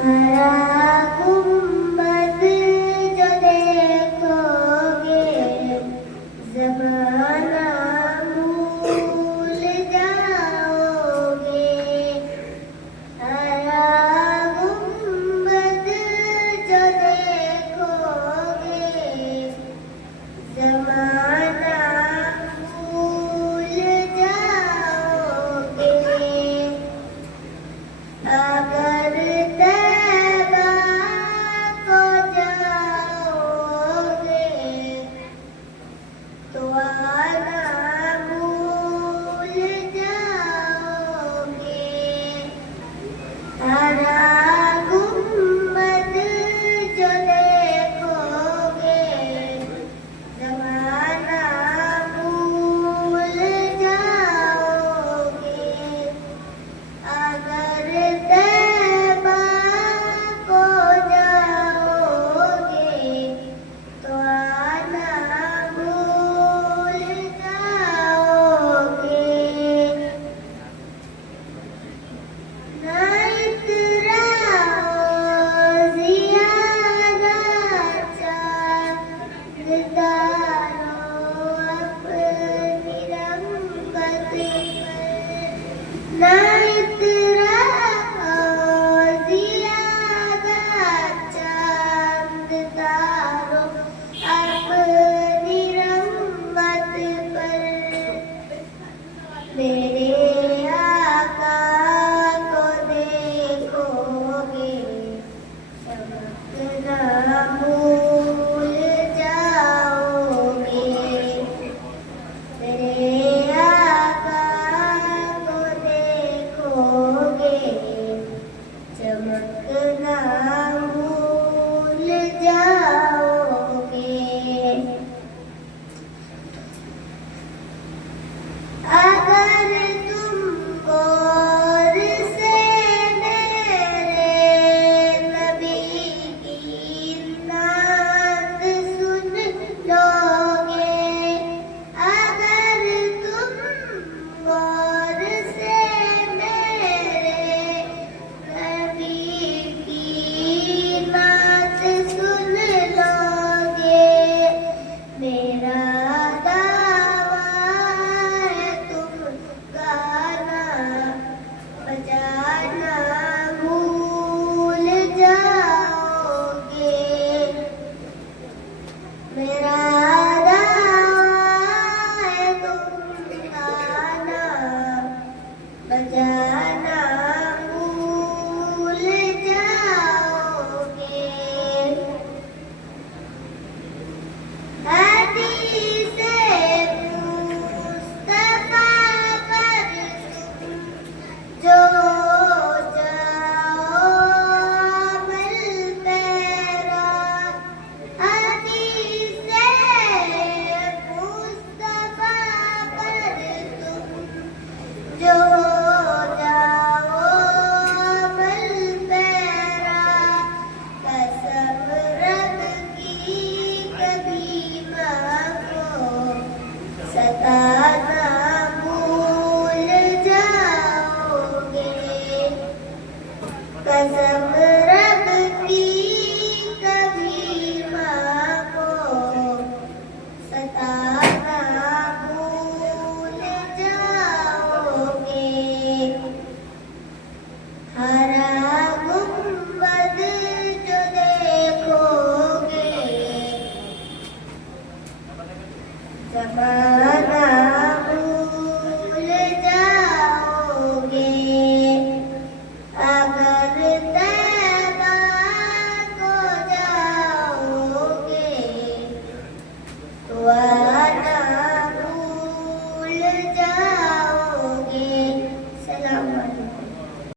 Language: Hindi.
हरा गुंबद जो देखोगे ज़माना भूल जाओगे। हरा गुंबद जो देखोगे ज़माना भूल जाओगे। अगर तैबा को जाओगे तो आना भूल जाओगे। हरा गुंबद जो देखोगे ज़माना भूल जाओगे। अगर तैबा को जाओगे तो आना भूल जाओगे। ना इतराओ ज़ियादा चाँददारों अपनी रंगत पर। ना इतराओ ज़ियादा चाँददारों अपनी रंगत पर। मेरे आका को देखोगे चमकना भूल जाओगे। मेरे आका को देखोगे चमकना भूल जाओगे। अगर तुम गौर से मेरे नबी की नात सुन लोगे। अगर तुम गौर से मेरे नबी की नात सुन लोगे। मेरा दावा है तुम गाना बजाना भूल जाओगे। मेरा दावा है तुम गाना बजाना भूल जाओगे। हदीसे मुस्तफा पर तुम जो जाओ अमल पैरा। हदीसे मुस्तफा पर तुम जो जाओ अमल पैरा। कसम रब की कभी माँ को सताना भूल जाओगे। कसम रब की कभी माँ को सताना भूल जाओगे। हरा गुंबद जो देखोगे ज़माना